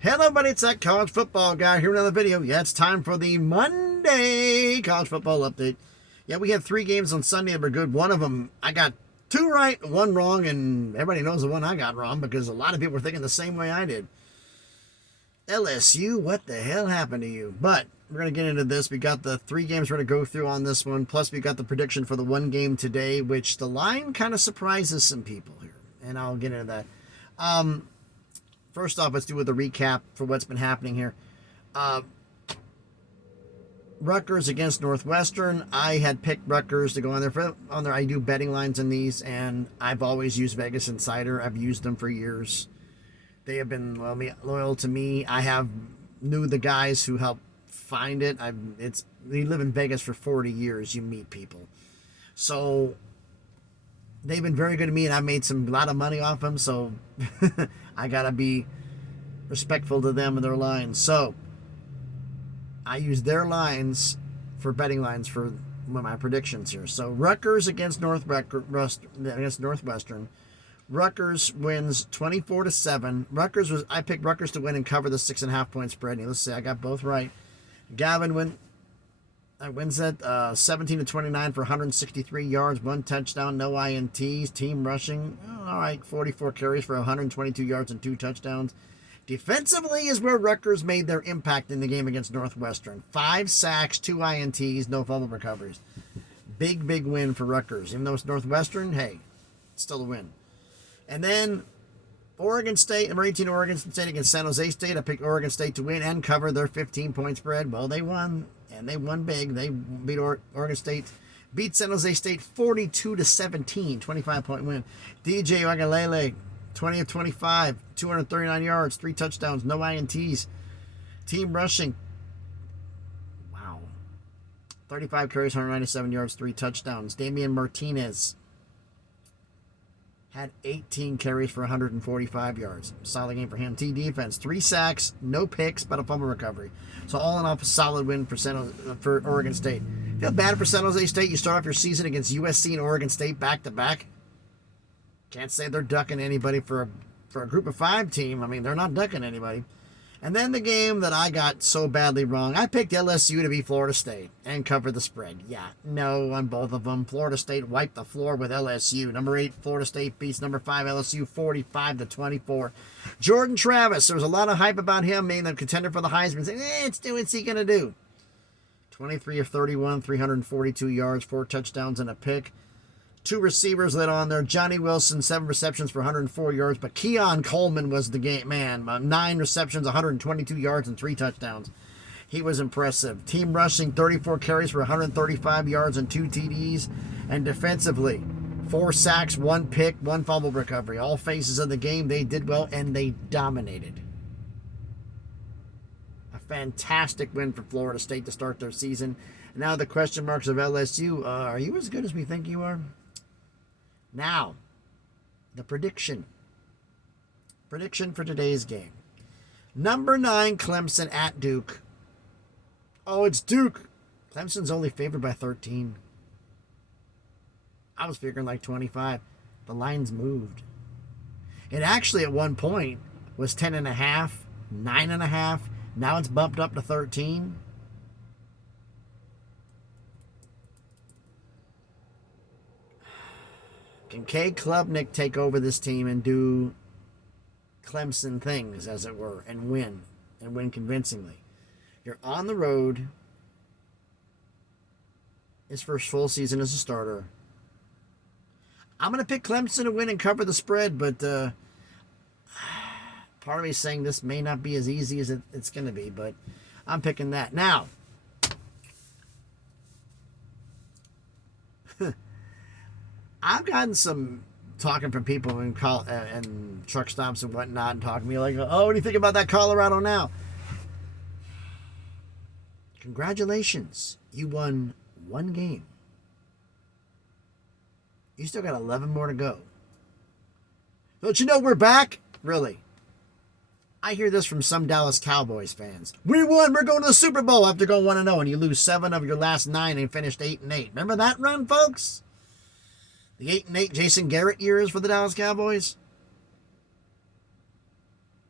Hello, everybody. It's that college football guy here with another video. Yeah, it's time for the Monday college football update. Yeah, we had 3 games on Sunday that were good. One of them, I got 2 right, 1 wrong, and everybody knows the one I got wrong because a lot of people were thinking the same way I did. LSU, what the hell happened to you? But we're going to get into this. We got the 3 games we're going to go through on this one. Plus, we got the prediction for the 1 game today, which the line kind of surprises some people here. And I'll get into that. First off, let's do with a recap for what's been happening here. Rutgers against Northwestern. I had picked Rutgers to go on there. I do betting lines in these, and I've always used Vegas Insider. I've used them for years. They have been loyal to me. I knew the guys who helped find it. You live in Vegas for 40 years. You meet people. So they've been very good to me, and I made a lot of money off them, so I got to be respectful to them and their lines. So I use their lines for betting lines for my predictions here. So Rutgers against Northwestern. Rutgers wins 24-7. I picked Rutgers to win and cover the 6.5 point spread. Let's say I got both right. Gavin wins that 17-29 for 163 yards, 1 touchdown, no INTs. Team rushing, all right, 44 carries for 122 yards and 2 touchdowns. Defensively is where Rutgers made their impact in the game against Northwestern. 5 sacks, 2 INTs, no fumble recoveries. Big win for Rutgers. Even though it's Northwestern, hey, it's still a win. And then Oregon State, number 18 Oregon State against San Jose State. I picked Oregon State to win and cover their 15-point spread. Well, they won, and they won big. They beat Oregon State, beat San Jose State 42-17, 25-point win. DJ Uiagalelei, 20 of 25, 239 yards, 3 touchdowns, no INTs. Team rushing, wow, 35 carries, 197 yards, 3 touchdowns. Damian Martinez had 18 carries for 145 yards. Solid game for him. Defense, 3 sacks, no picks, but a fumble recovery. So all in all, a solid win for Oregon State. Feel bad for San Jose State. You start off your season against USC and Oregon State back-to-back. Can't say they're ducking anybody for a group of 5 team. I mean, they're not ducking anybody. And then the game that I got so badly wrong, I picked LSU to beat Florida State and cover the spread. Yeah, no on both of them. Florida State wiped the floor with LSU. Number 8, Florida State beats number 5, LSU 45-24. Jordan Travis, there was a lot of hype about him, being the contender for the Heisman. Saying, what's he going to do? 23 of 31, 342 yards, 4 touchdowns and a pick. 2 receivers lit on there. Johnny Wilson, 7 receptions for 104 yards. But Keon Coleman was the game man. 9 receptions, 122 yards, and 3 touchdowns. He was impressive. Team rushing, 34 carries for 135 yards and 2 TDs. And defensively, 4 sacks, 1 pick, 1 fumble recovery. All phases of the game, they did well, and they dominated. A fantastic win for Florida State to start their season. Now the question marks of LSU. Are you as good as we think you are? Now, the prediction. Prediction for today's game. Number 9, Clemson at Duke. Oh, it's Duke. Clemson's only favored by 13. I was figuring like 25. The line's moved. It actually at one point was 10.5, 9.5. Now it's bumped up to 13. Can Cade Klubnik take over this team and do Clemson things, as it were, and win convincingly? You're on the road. His first full season as a starter. I'm going to pick Clemson to win and cover the spread, but part of me is saying this may not be as easy as it's going to be, but I'm picking that. Now, I've gotten some talking from people in and truck stops and whatnot, and talking to me like, oh, what do you think about that Colorado now? Congratulations. You won 1 game. You still got 11 more to go. Don't you know we're back? Really? I hear this from some Dallas Cowboys fans. We won. We're going to the Super Bowl after going 1-0, and you lose 7 of your last 9 and finished 8-8. Remember that run, folks? The 8-8 Jason Garrett years for the Dallas Cowboys.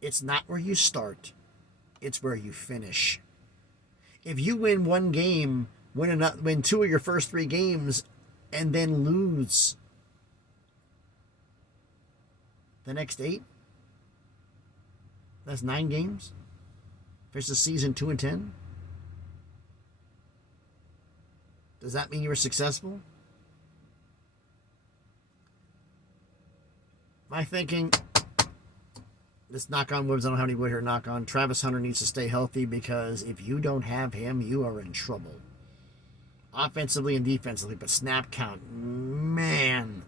It's not where you start. It's where you finish. If you win one game, win 2 of your first 3 games, and then lose the next 8, that's 9 games. Finish the season 2-10. Does that mean you were successful? My thinking, let's knock on wood. I don't have any wood here to knock on. Travis Hunter needs to stay healthy, because if you don't have him, you are in trouble. Offensively and defensively, but snap count, man.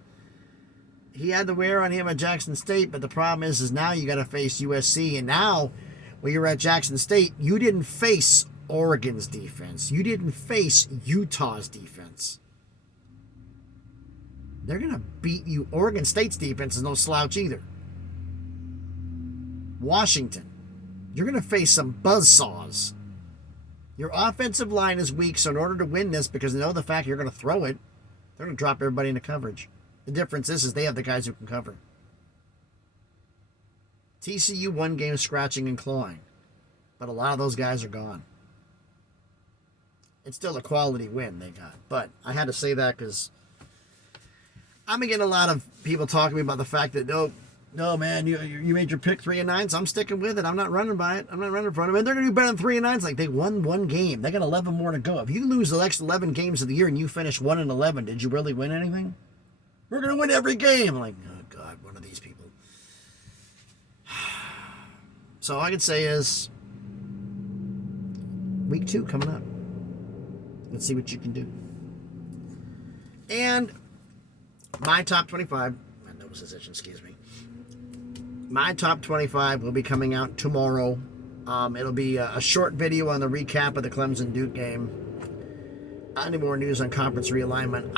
He had the wear on him at Jackson State, but the problem is now you got to face USC. And now, when you're at Jackson State, you didn't face Oregon's defense. You didn't face Utah's defense. They're going to beat you. Oregon State's defense is no slouch either. Washington, you're going to face some buzzsaws. Your offensive line is weak, so in order to win this, because they know the fact you're going to throw it, they're going to drop everybody into coverage. The difference is they have the guys who can cover. TCU won games scratching and clawing, but a lot of those guys are gone. It's still a quality win they got, but I had to say that because I'm getting a lot of people talking to me about the fact that, no, man, you made your pick 3-9, so I'm sticking with it. I'm not running by it. I'm not running from it. And they're going to do better than 3-9. It's like they won 1 game. They got 11 more to go. If you lose the next 11 games of the year and you finish 1-11, did you really win anything? We're going to win every game. I'm like, oh, God, one of these people. So all I can say is week 2 coming up. Let's see what you can do. And my top 25, my nose is itching, excuse me. My top 25 will be coming out tomorrow. It'll be a short video on the recap of the Clemson Duke game. Any more news on conference realignment?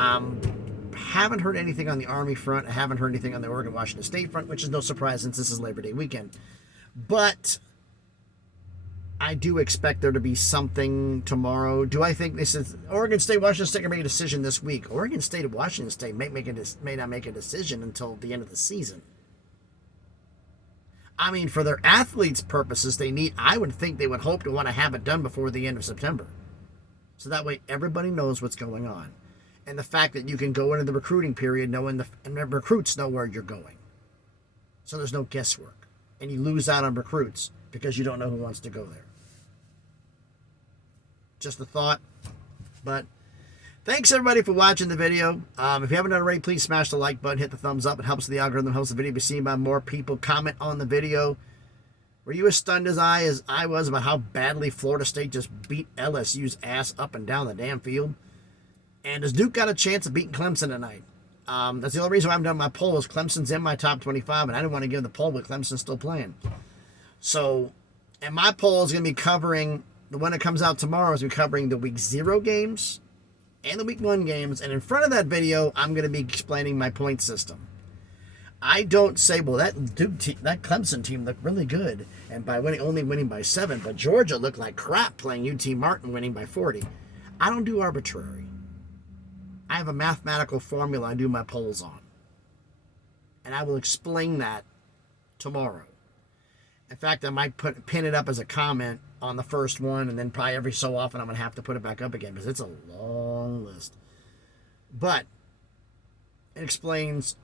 Haven't heard anything on the Army front. I haven't heard anything on the Oregon-Washington State front, which is no surprise since this is Labor Day weekend. But I do expect there to be something tomorrow. Do I think this is Oregon State, Washington State are making a decision this week? Oregon State and Washington State may not make a decision until the end of the season. I mean, for their athletes' purposes, I would think they would hope to want to have it done before the end of September. So that way everybody knows what's going on. And the fact that you can go into the recruiting period and the recruits know where you're going. So there's no guesswork. And you lose out on recruits because you don't know who wants to go there. Just a thought. But thanks everybody for watching the video. If you haven't done already, please smash the like button, hit the thumbs up. It helps the algorithm, helps the video be seen by more people. Comment on the video. Were you as stunned as I was about how badly Florida State just beat LSU's ass up and down the damn field? And has Duke got a chance of beating Clemson tonight? That's the only reason why I haven't done my poll is Clemson's in my top 25, and I didn't want to give the poll with Clemson still playing. So, and my poll is going to be covering, the one that comes out tomorrow is going to be covering the week 0 games and the week 1 games. And in front of that video, I'm going to be explaining my point system. I don't say, well, that Clemson team looked really good, and by only winning by 7, but Georgia looked like crap playing UT Martin winning by 40. I don't do arbitrary. I have a mathematical formula I do my polls on. And I will explain that tomorrow. In fact, I might pin it up as a comment on the first one, and then probably every so often I'm going to have to put it back up again because it's a long list. But it explains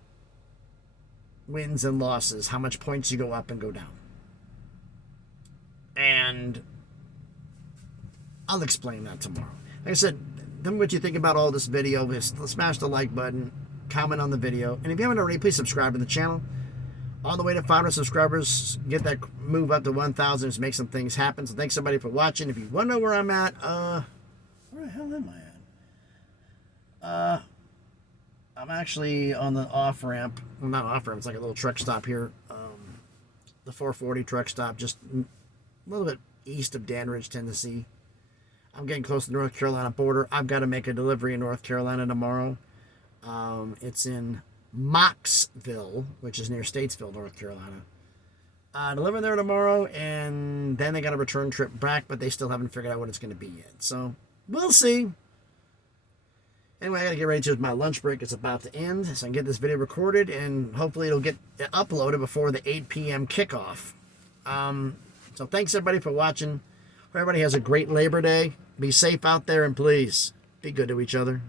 wins and losses, how much points you go up and go down. And I'll explain that tomorrow. Like I said, tell me what you think about all this video. Smash the like button, comment on the video, and if you haven't already, please subscribe to the channel. On the way to 500 subscribers, get that move up to 1,000, just make some things happen. So thanks everybody for watching. If you want to know where I'm at, where the hell am I at? I'm actually on the off ramp. Well, not off ramp. It's like a little truck stop here. The 440 truck stop, just a little bit east of Danridge, Tennessee. I'm getting close to the North Carolina border. I've got to make a delivery in North Carolina tomorrow. It's in Mocksville, which is near Statesville, North Carolina. Delivering there tomorrow, and then they got a return trip back, but they still haven't figured out what it's going to be yet. So we'll see. Anyway, I got to get ready to my lunch break. It's about to end, so I can get this video recorded, and hopefully it'll get uploaded before the 8 p.m. kickoff. So thanks everybody for watching. Everybody has a great Labor Day. Be safe out there, and please be good to each other.